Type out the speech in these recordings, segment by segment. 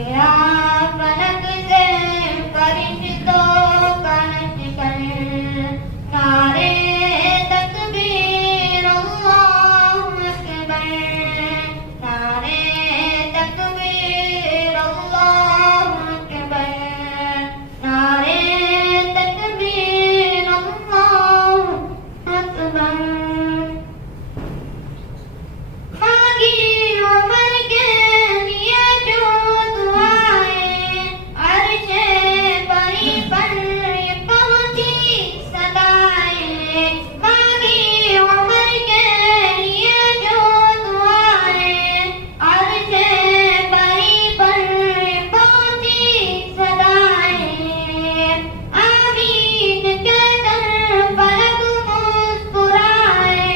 गया फलक से फरिश्तों का लश्कर। नारे तकबीर अल्लाहु अकबर, नारे तकबीर अल्लाहु अकबर, नारे तकबीर अल्लाहु अकबर। मांगी उम्र के लिए जो दुआएं, अर्शे बरी पर ये पहुंची सदाएं। मांगी उम्र के लिए जो दुआएं, अर्शे बरी पर ये पहुंची सदाएं। आमीन कहकर फलक मुस्कुराए,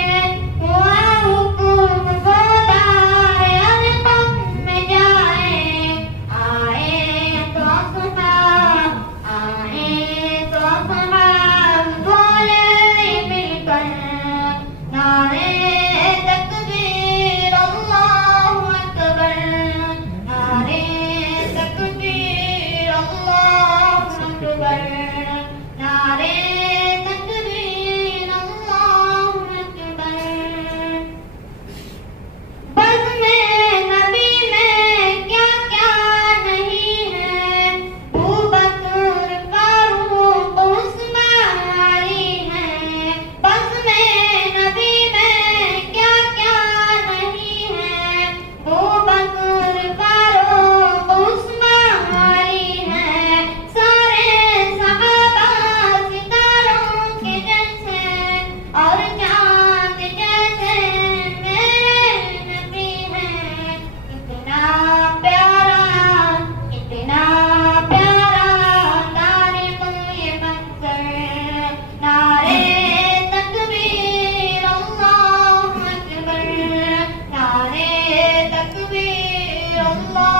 हुआ हुक्म खुदाए अरक़म में जाए। आए तो असहाब बोले मिलकर, नारे तकबीर अल्लाहु अकबर, नारे तकबीर अल्लाहु अकबर, नारे तकबीर अल्लाहु अकबर। बज़्म में नबी में क्या क्या नहीं है, अबू बकर का रूप उस्मानी है। बज़्म में नबी में क्या क्या नहीं है, अबू बकर का रूप उस्मानी है। सारे सहाबा सितारों के जैसे और चांद जैसे मेरे नबी हैं। कितना प्यारा तारीख ये मंज़र। नारे तकबीर अल्लाहु अकबर, नारे तकबीर अल्लाहु